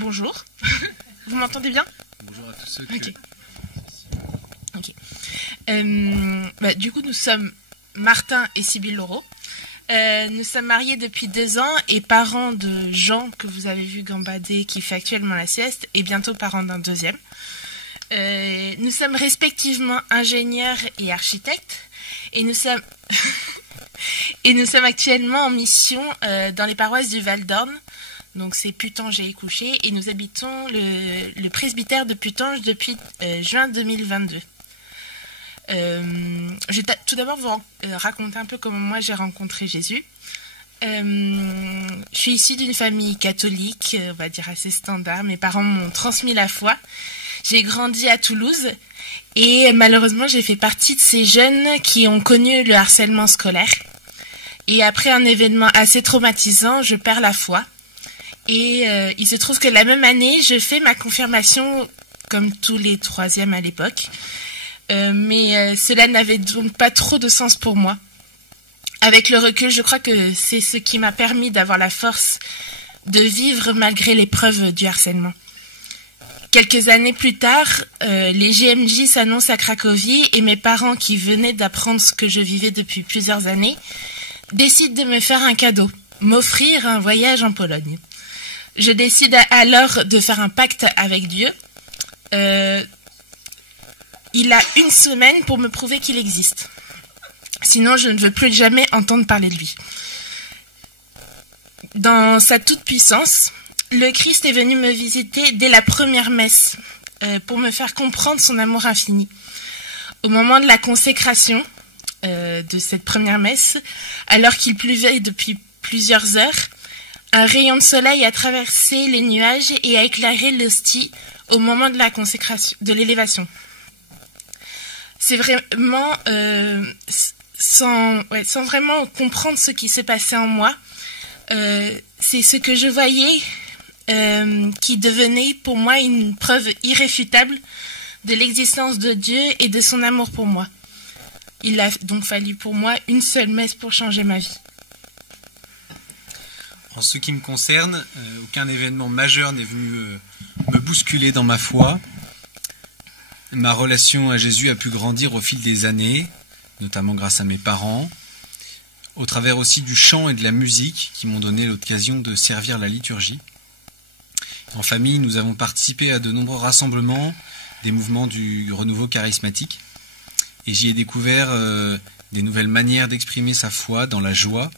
bonjour. Vous m'entendez bien? Bonjour à tous ceux qui... Ok. Du coup, nous sommes Martin et Sybille Laureau. Nous sommes mariés depuis 2 ans et parents de Jean, que vous avez vu gambader, qui fait actuellement la sieste, et bientôt parents d'un deuxième. Nous sommes respectivement ingénieurs et architectes, et nous sommes... et nous sommes actuellement en mission dans les paroisses du Val d'Orne. Donc c'est Putange et Écouché, et nous habitons le presbytère de Putange depuis juin 2022. Je vais tout d'abord vous raconter un peu comment moi j'ai rencontré Jésus. Je suis issue d'une famille catholique, on va dire assez standard. Mes parents m'ont transmis la foi. J'ai grandi à Toulouse et malheureusement j'ai fait partie de ces jeunes qui ont connu le harcèlement scolaire. Et après un événement assez traumatisant, je perds la foi. Et il se trouve que la même année, je fais ma confirmation comme tous les troisièmes à l'époque. Mais cela n'avait donc pas trop de sens pour moi. Avec le recul, je crois que c'est ce qui m'a permis d'avoir la force de vivre malgré l'épreuve du harcèlement. Quelques années plus tard, les JMJ s'annoncent à Cracovie et mes parents, qui venaient d'apprendre ce que je vivais depuis plusieurs années, décident de me faire un cadeau, m'offrir un voyage en Pologne. Je décide alors de faire un pacte avec Dieu. Il a 1 semaine pour me prouver qu'il existe. Sinon, je ne veux plus jamais entendre parler de lui. Dans sa toute-puissance, le Christ est venu me visiter dès la première messe pour me faire comprendre son amour infini. Au moment de la consécration de cette première messe, alors qu'il pleuvait depuis plusieurs heures, un rayon de soleil a traversé les nuages et a éclairé l'hostie au moment de la consécration, de l'élévation. C'est vraiment, sans vraiment comprendre ce qui se passait en moi, c'est ce que je voyais qui devenait pour moi une preuve irréfutable de l'existence de Dieu et de son amour pour moi. Il a donc fallu pour moi une seule messe pour changer ma vie. En ce qui me concerne, aucun événement majeur n'est venu me bousculer dans ma foi. Ma relation à Jésus a pu grandir au fil des années, notamment grâce à mes parents, au travers aussi du chant et de la musique qui m'ont donné l'occasion de servir la liturgie. En famille, nous avons participé à de nombreux rassemblements, des mouvements du renouveau charismatique, et j'y ai découvert des nouvelles manières d'exprimer sa foi dans la joie,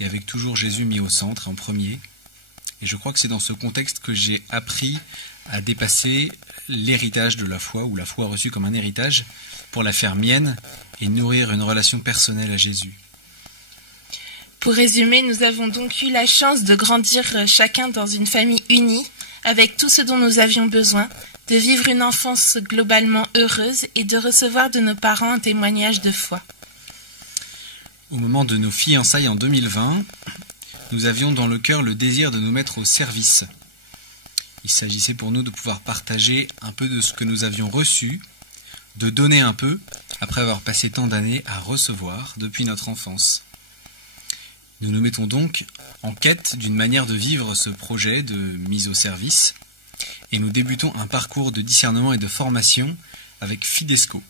et avec toujours Jésus mis au centre, en premier. Et je crois que c'est dans ce contexte que j'ai appris à dépasser l'héritage de la foi, ou la foi reçue comme un héritage, pour la faire mienne et nourrir une relation personnelle à Jésus. Pour résumer, nous avons donc eu la chance de grandir chacun dans une famille unie, avec tout ce dont nous avions besoin, de vivre une enfance globalement heureuse et de recevoir de nos parents un témoignage de foi. Au moment de nos fiançailles en 2020, nous avions dans le cœur le désir de nous mettre au service. Il s'agissait pour nous de pouvoir partager un peu de ce que nous avions reçu, de donner un peu, après avoir passé tant d'années à recevoir depuis notre enfance. Nous nous mettons donc en quête d'une manière de vivre ce projet de mise au service, et nous débutons un parcours de discernement et de formation avec Fidesco,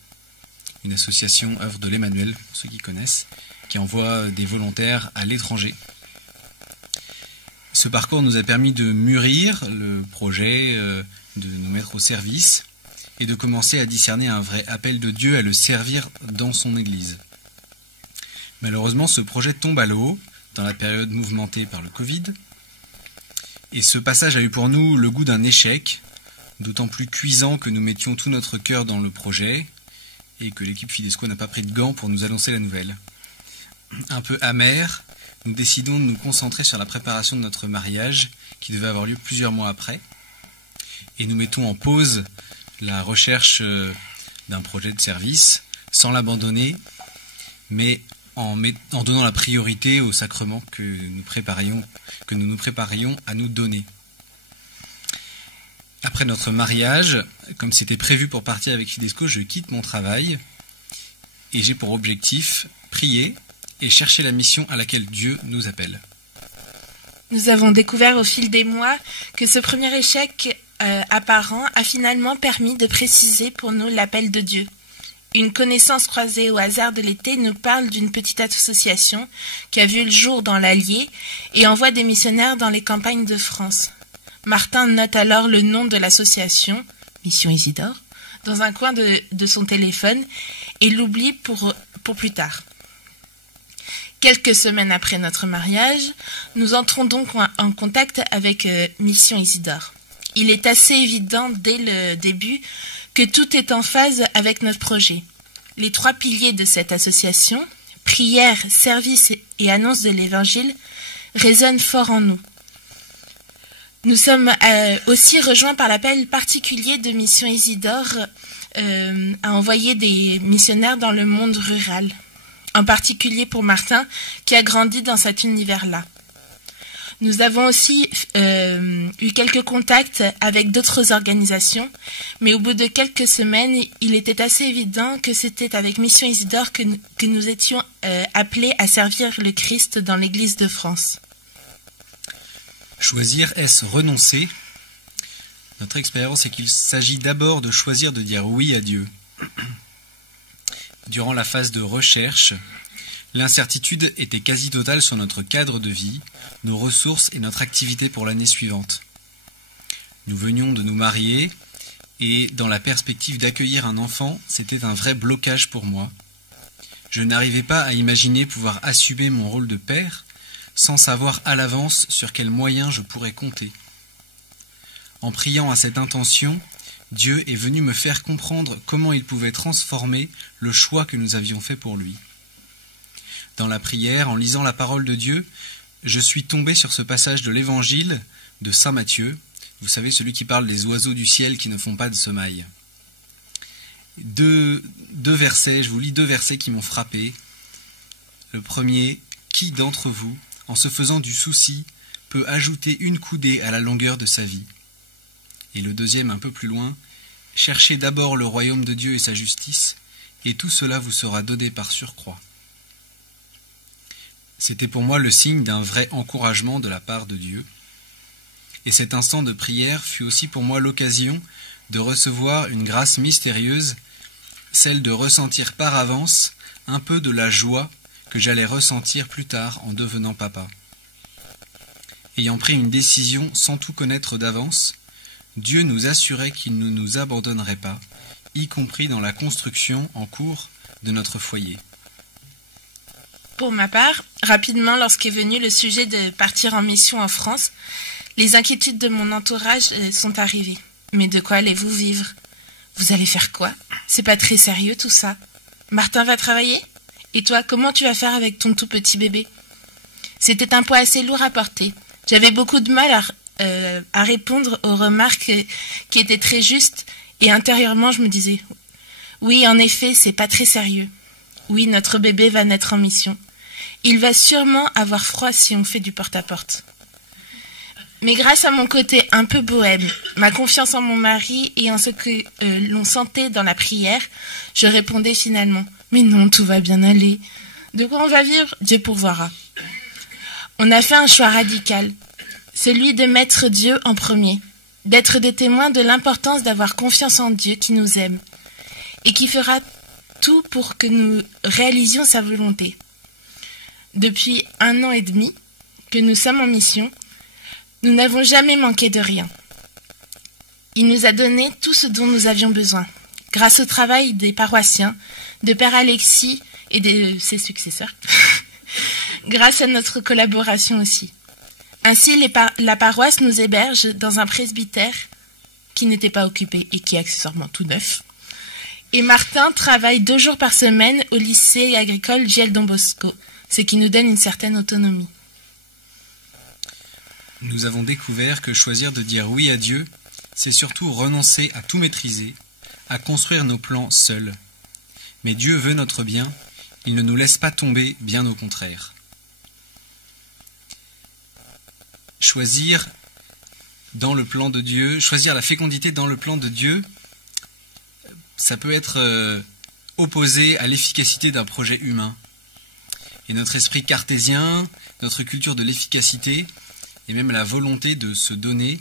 une association œuvre de l'Emmanuel, pour ceux qui connaissent, qui envoie des volontaires à l'étranger. Ce parcours nous a permis de mûrir le projet, de nous mettre au service et de commencer à discerner un vrai appel de Dieu à le servir dans son Église. Malheureusement, ce projet tombe à l'eau dans la période mouvementée par le Covid. Et ce passage a eu pour nous le goût d'un échec, d'autant plus cuisant que nous mettions tout notre cœur dans le projet et que l'équipe Fidesco n'a pas pris de gants pour nous annoncer la nouvelle. Un peu amer, nous décidons de nous concentrer sur la préparation de notre mariage, qui devait avoir lieu plusieurs mois après, et nous mettons en pause la recherche d'un projet de service, sans l'abandonner, mais en donnant la priorité au sacrement que nous nous préparions à nous donner. Après notre mariage, comme c'était prévu pour partir avec Fidesco, je quitte mon travail, et j'ai pour objectif prier et chercher la mission à laquelle Dieu nous appelle. Nous avons découvert au fil des mois que ce premier échec apparent a finalement permis de préciser pour nous l'appel de Dieu. Une connaissance croisée au hasard de l'été nous parle d'une petite association qui a vu le jour dans l'Allier et envoie des missionnaires dans les campagnes de France. Martin note alors le nom de l'association, Mission Isidore, dans un coin de son téléphone et l'oublie pour plus tard. Quelques semaines après notre mariage, nous entrons donc en contact avec Mission Isidore. Il est assez évident dès le début que tout est en phase avec notre projet. Les 3 piliers de cette association, prière, service et annonce de l'Évangile, résonnent fort en nous. Nous sommes aussi rejoints par l'appel particulier de Mission Isidore à envoyer des missionnaires dans le monde rural, en particulier pour Martin qui a grandi dans cet univers-là. Nous avons aussi eu quelques contacts avec d'autres organisations, mais au bout de quelques semaines, il était assez évident que c'était avec Mission Isidore que nous étions appelés à servir le Christ dans l'Église de France. Choisir, est-ce renoncer? Notre expérience est qu'il s'agit d'abord de choisir de dire oui à Dieu. Durant la phase de recherche, l'incertitude était quasi totale sur notre cadre de vie, nos ressources et notre activité pour l'année suivante. Nous venions de nous marier et dans la perspective d'accueillir un enfant, c'était un vrai blocage pour moi. Je n'arrivais pas à imaginer pouvoir assumer mon rôle de père sans savoir à l'avance sur quels moyens je pourrais compter. En priant à cette intention, Dieu est venu me faire comprendre comment il pouvait transformer le choix que nous avions fait pour lui. Dans la prière, en lisant la parole de Dieu, je suis tombé sur ce passage de l'Évangile de saint Matthieu, vous savez, celui qui parle des oiseaux du ciel qui ne font pas de semaille. Deux versets, je vous lis 2 versets qui m'ont frappé. Le premier, qui d'entre vous, en se faisant du souci, peut ajouter une coudée à la longueur de sa vie? Et le deuxième, un peu plus loin, cherchez d'abord le royaume de Dieu et sa justice, et tout cela vous sera donné par surcroît. C'était pour moi le signe d'un vrai encouragement de la part de Dieu. Et cet instant de prière fut aussi pour moi l'occasion de recevoir une grâce mystérieuse, celle de ressentir par avance un peu de la joie que j'allais ressentir plus tard en devenant papa. Ayant pris une décision sans tout connaître d'avance, Dieu nous assurait qu'il ne nous abandonnerait pas, y compris dans la construction en cours de notre foyer. Pour ma part, rapidement, lorsqu'est venu le sujet de partir en mission en France, les inquiétudes de mon entourage sont arrivées. Mais de quoi allez-vous vivre? Vous allez faire quoi? C'est pas très sérieux tout ça. Martin va travailler? Et toi, comment tu vas faire avec ton tout petit bébé? C'était un poids assez lourd à porter. J'avais beaucoup de mal à répondre aux remarques qui étaient très justes, et intérieurement je me disais « Oui, en effet, c'est pas très sérieux. Oui, notre bébé va naître en mission. Il va sûrement avoir froid si on fait du porte-à-porte. » Mais grâce à mon côté un peu bohème, ma confiance en mon mari et en ce que l'on sentait dans la prière, je répondais finalement « Mais non, tout va bien aller. De quoi on va vivre? Dieu pourvoira. » On a fait un choix radical, celui de mettre Dieu en premier, d'être des témoins de l'importance d'avoir confiance en Dieu qui nous aime et qui fera tout pour que nous réalisions sa volonté. Depuis 1 an et demi que nous sommes en mission, nous n'avons jamais manqué de rien. Il nous a donné tout ce dont nous avions besoin, grâce au travail des paroissiens, de Père Alexis et de ses successeurs, grâce à notre collaboration aussi. Ainsi, la paroisse nous héberge dans un presbytère qui n'était pas occupé et qui est accessoirement tout neuf. Et Martin travaille 2 jours par semaine au lycée agricole Giel Don Bosco, ce qui nous donne une certaine autonomie. Nous avons découvert que choisir de dire oui à Dieu, c'est surtout renoncer à tout maîtriser, à construire nos plans seuls. Mais Dieu veut notre bien, il ne nous laisse pas tomber, bien au contraire. Choisir dans le plan de Dieu, choisir la fécondité dans le plan de Dieu, ça peut être opposé à l'efficacité d'un projet humain. Et notre esprit cartésien, notre culture de l'efficacité, et même la volonté de se donner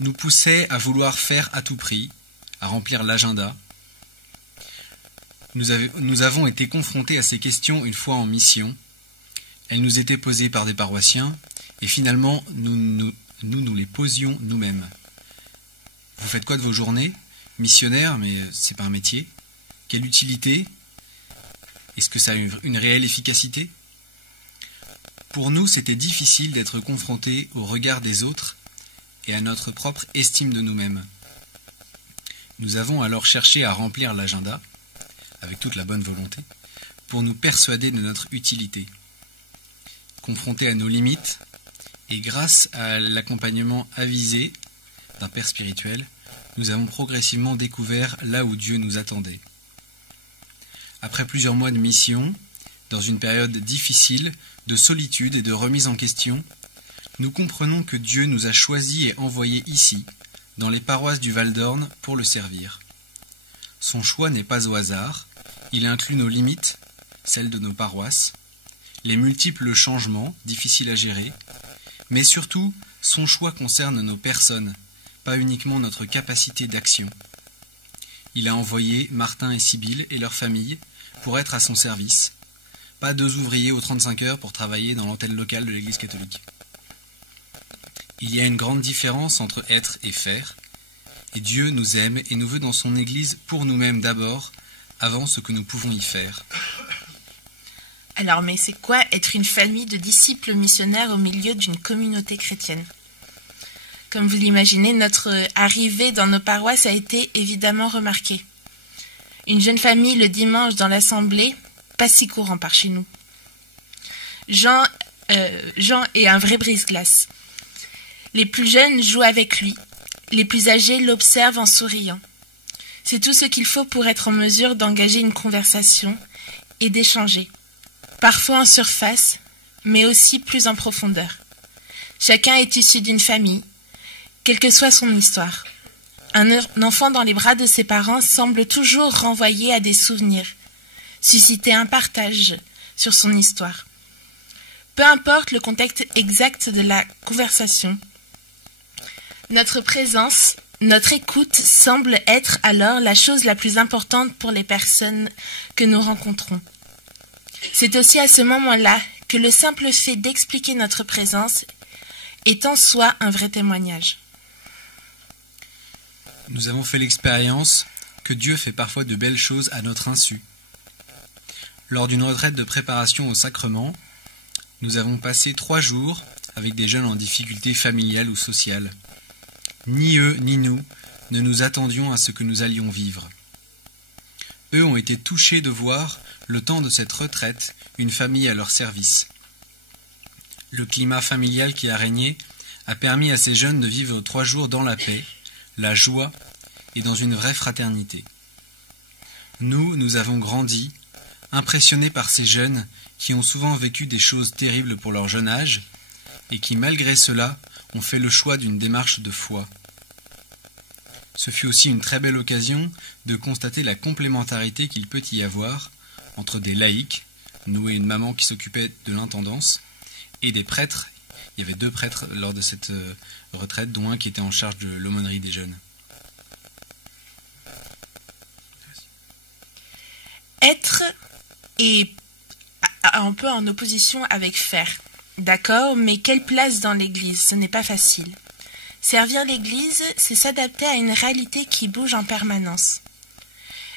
nous poussait à vouloir faire à tout prix, à remplir l'agenda. Nous avons été confrontés à ces questions une fois en mission. Elles nous étaient posées par des paroissiens, et finalement, nous les posions nous-mêmes. Vous faites quoi de vos journées? Missionnaire, mais c'est pas un métier. Quelle utilité? Est-ce que ça a une réelle efficacité? Pour nous, c'était difficile d'être confrontés au regard des autres et à notre propre estime de nous-mêmes. Nous avons alors cherché à remplir l'agenda, avec toute la bonne volonté, pour nous persuader de notre utilité. Confrontés à nos limites, et grâce à l'accompagnement avisé d'un père spirituel, nous avons progressivement découvert là où Dieu nous attendait. Après plusieurs mois de mission, dans une période difficile, de solitude et de remise en question, nous comprenons que Dieu nous a choisis et envoyés ici, dans les paroisses du Val d'Orne, pour le servir. Son choix n'est pas au hasard, il inclut nos limites, celles de nos paroisses, les multiples changements, difficiles à gérer, mais surtout, son choix concerne nos personnes, pas uniquement notre capacité d'action. Il a envoyé Martin et Sibylle et leurs familles pour être à son service, pas 2 ouvriers aux 35 heures pour travailler dans l'antenne locale de l'Église catholique. Il y a une grande différence entre être et faire, et Dieu nous aime et nous veut dans son Église pour nous-mêmes d'abord, avant ce que nous pouvons y faire. Alors, mais c'est quoi être une famille de disciples missionnaires au milieu d'une communauté chrétienne? Comme vous l'imaginez, notre arrivée dans nos paroisses a été évidemment remarquée. Une jeune famille le dimanche dans l'assemblée, pas si courant par chez nous. Jean est un vrai brise-glace. Les plus jeunes jouent avec lui, les plus âgés l'observent en souriant. C'est tout ce qu'il faut pour être en mesure d'engager une conversation et d'échanger. Parfois en surface, mais aussi plus en profondeur. Chacun est issu d'une famille, quelle que soit son histoire. Un enfant dans les bras de ses parents semble toujours renvoyer à des souvenirs, susciter un partage sur son histoire. Peu importe le contexte exact de la conversation, notre présence, notre écoute semble être alors la chose la plus importante pour les personnes que nous rencontrons. C'est aussi à ce moment-là que le simple fait d'expliquer notre présence est en soi un vrai témoignage. Nous avons fait l'expérience que Dieu fait parfois de belles choses à notre insu. Lors d'une retraite de préparation au sacrement, nous avons passé 3 jours avec des jeunes en difficulté familiale ou sociale. Ni eux ni nous ne nous attendions à ce que nous allions vivre. Eux ont été touchés de voir, le temps de cette retraite, une famille à leur service. Le climat familial qui a régné a permis à ces jeunes de vivre 3 jours dans la paix, la joie et dans une vraie fraternité. Nous avons grandi, impressionnés par ces jeunes qui ont souvent vécu des choses terribles pour leur jeune âge et qui, malgré cela, ont fait le choix d'une démarche de foi. Ce fut aussi une très belle occasion de constater la complémentarité qu'il peut y avoir entre des laïcs, nous et une maman qui s'occupait de l'intendance, et des prêtres. Il y avait 2 prêtres lors de cette retraite, dont un qui était en charge de l'aumônerie des jeunes. Être est un peu en opposition avec faire. D'accord, mais quelle place dans l'Église? Ce n'est pas facile. Servir l'Église, c'est s'adapter à une réalité qui bouge en permanence.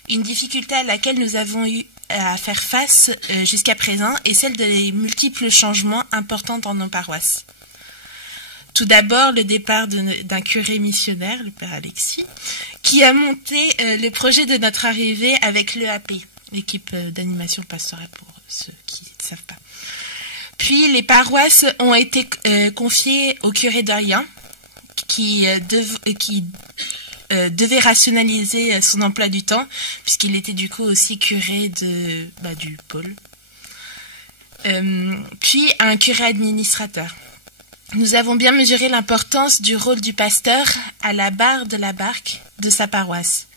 Une difficulté à laquelle nous avons eu à faire face jusqu'à présent est celle des multiples changements importants dans nos paroisses. Tout d'abord, le départ d'un curé missionnaire, le père Alexis, qui a monté le projet de notre arrivée avec l'EAP, l'équipe d'animation pastorale pour ceux qui ne savent pas. Puis les paroisses ont été confiées au curé d'Orient, qui devait rationaliser son emploi du temps, puisqu'il était du coup aussi curé du pôle. Puis un curé administrateur. Nous avons bien mesuré l'importance du rôle du pasteur à la barre de la barque de sa paroisse.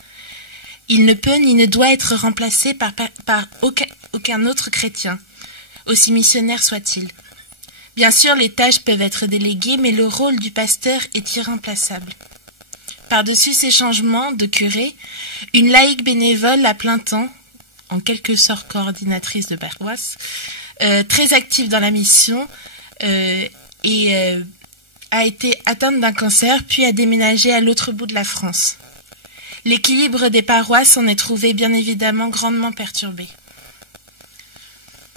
Il ne peut ni ne doit être remplacé par aucun autre chrétien, aussi missionnaire soit-il. Bien sûr, les tâches peuvent être déléguées, mais le rôle du pasteur est irremplaçable. Par-dessus ces changements de curé, une laïque bénévole à plein temps, en quelque sorte coordinatrice de paroisse, très active dans la mission, a été atteinte d'un cancer, puis a déménagé à l'autre bout de la France. L'équilibre des paroisses en est trouvé bien évidemment grandement perturbé.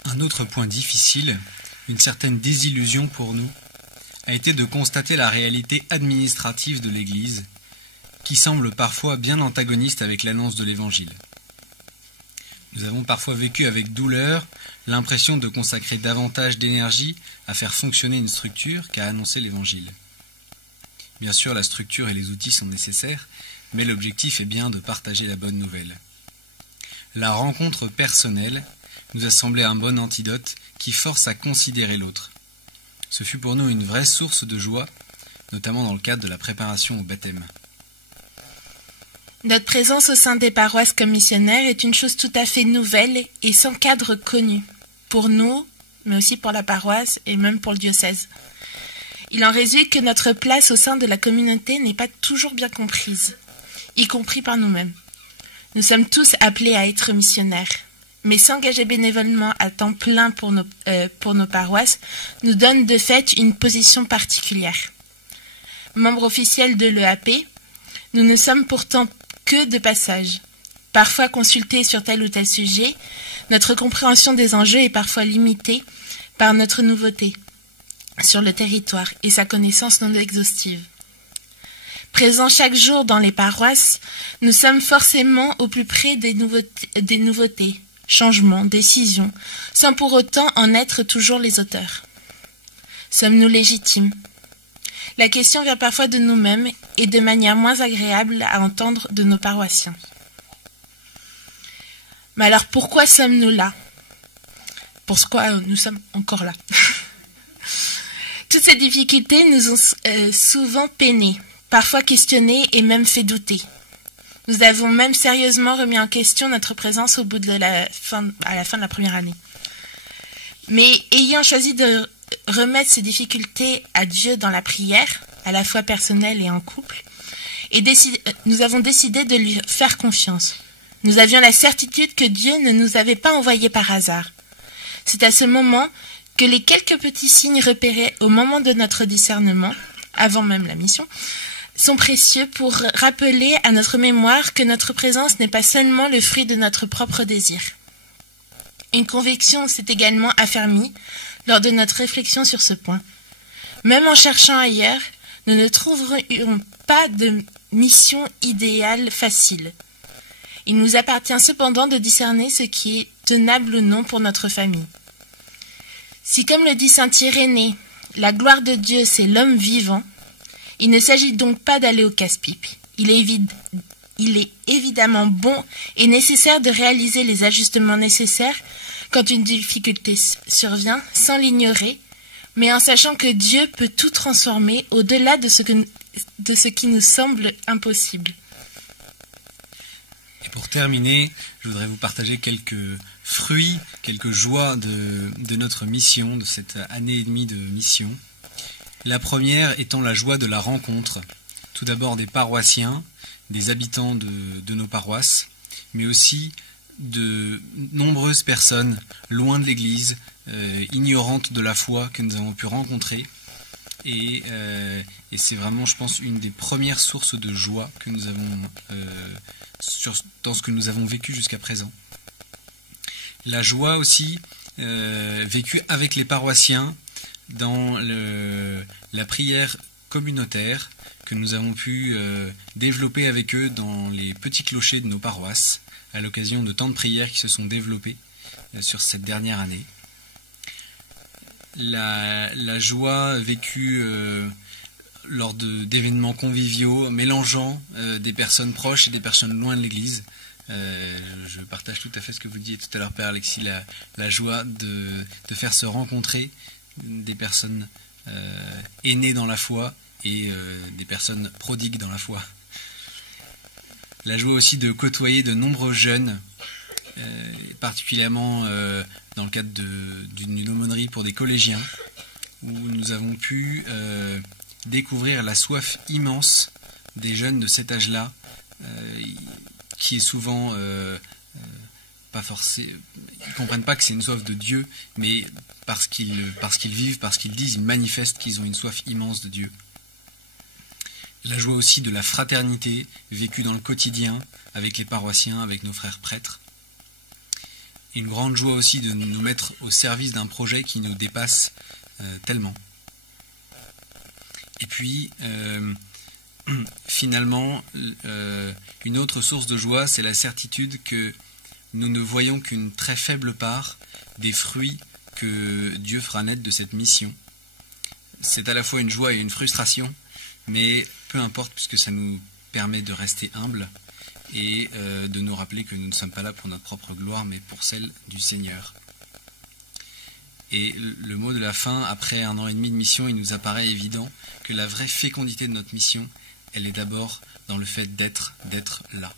Un autre point difficile, une certaine désillusion pour nous, a été de constater la réalité administrative de l'Église, qui semble parfois bien antagoniste avec l'annonce de l'Évangile. Nous avons parfois vécu avec douleur l'impression de consacrer davantage d'énergie à faire fonctionner une structure qu'à annoncer l'Évangile. Bien sûr, la structure et les outils sont nécessaires, mais l'objectif est bien de partager la bonne nouvelle. La rencontre personnelle nous a semblé un bon antidote qui force à considérer l'autre. Ce fut pour nous une vraie source de joie, notamment dans le cadre de la préparation au baptême. Notre présence au sein des paroisses comme missionnaires est une chose tout à fait nouvelle et sans cadre connu, pour nous, mais aussi pour la paroisse et même pour le diocèse. Il en résulte que notre place au sein de la communauté n'est pas toujours bien comprise, y compris par nous-mêmes. Nous sommes tous appelés à être missionnaires, mais s'engager bénévolement à temps plein pour nos paroisses nous donne de fait une position particulière. Membres officiels de l'EAP, nous ne sommes pourtant que de passage. Parfois consultés sur tel ou tel sujet, notre compréhension des enjeux est parfois limitée par notre nouveauté sur le territoire et sa connaissance non exhaustive. Présents chaque jour dans les paroisses, nous sommes forcément au plus près des nouveautés, changements, décisions, sans pour autant en être toujours les auteurs. Sommes-nous légitimes ? La question vient parfois de nous-mêmes et de manière moins agréable à entendre de nos paroissiens. Mais alors pourquoi sommes-nous là ? Pourquoi nous sommes encore là ? Toutes ces difficultés nous ont souvent peinés, parfois questionnés et même fait douter. Nous avons même sérieusement remis en question notre présence à la fin de la première année. Mais ayant choisi de remettre ces difficultés à Dieu dans la prière, à la fois personnelle et en couple, nous avons décidé de lui faire confiance. Nous avions la certitude que Dieu ne nous avait pas envoyés par hasard. C'est à ce moment que les quelques petits signes repérés au moment de notre discernement, avant même la mission, sont précieux pour rappeler à notre mémoire que notre présence n'est pas seulement le fruit de notre propre désir. Une conviction s'est également affermie lors de notre réflexion sur ce point. Même en cherchant ailleurs, nous ne trouverons pas de mission idéale facile. Il nous appartient cependant de discerner ce qui est tenable ou non pour notre famille. Si, comme le dit saint Irénée, la gloire de Dieu c'est l'homme vivant, il ne s'agit donc pas d'aller au casse-pipe. Il est évidemment bon et nécessaire de réaliser les ajustements nécessaires quand une difficulté survient, sans l'ignorer, mais en sachant que Dieu peut tout transformer au-delà de ce qui nous semble impossible. Et pour terminer, je voudrais vous partager quelques fruits, quelques joies de notre mission, de cette année et demie de mission. La première étant la joie de la rencontre, tout d'abord des paroissiens, des habitants de nos paroisses, mais aussi de nombreuses personnes loin de l'Église, ignorantes de la foi que nous avons pu rencontrer. Et c'est vraiment, je pense, une des premières sources de joie que nous avons dans ce que nous avons vécu jusqu'à présent. La joie aussi vécue avec les paroissiens dans la prière communautaire que nous avons pu développer avec eux dans les petits clochers de nos paroisses à l'occasion de temps de prières qui se sont développés sur cette dernière année. La joie vécue lors d'événements conviviaux mélangeant des personnes proches et des personnes loin de l'Église. Je partage tout à fait ce que vous disiez tout à l'heure, Père Alexis, la joie de faire se rencontrer des personnes aînées dans la foi et des personnes prodigues dans la foi. La joie aussi de côtoyer de nombreux jeunes, particulièrement dans le cadre d'une aumônerie pour des collégiens, où nous avons pu découvrir la soif immense des jeunes de cet âge-là, qui est souvent pas forcé. Ils comprennent pas que c'est une soif de Dieu, mais parce qu'ils vivent, parce qu'ils disent, ils manifestent qu'ils ont une soif immense de Dieu. La joie aussi de la fraternité vécue dans le quotidien avec les paroissiens, avec nos frères prêtres. Une grande joie aussi de nous mettre au service d'un projet qui nous dépasse tellement. Et puis, finalement, une autre source de joie, c'est la certitude que nous ne voyons qu'une très faible part des fruits que Dieu fera naître de cette mission. C'est à la fois une joie et une frustration, mais peu importe, puisque ça nous permet de rester humbles et de nous rappeler que nous ne sommes pas là pour notre propre gloire, mais pour celle du Seigneur. Et le mot de la fin, après 1 an et demi de mission, il nous apparaît évident que la vraie fécondité de notre mission, elle est d'abord dans le fait d'être là.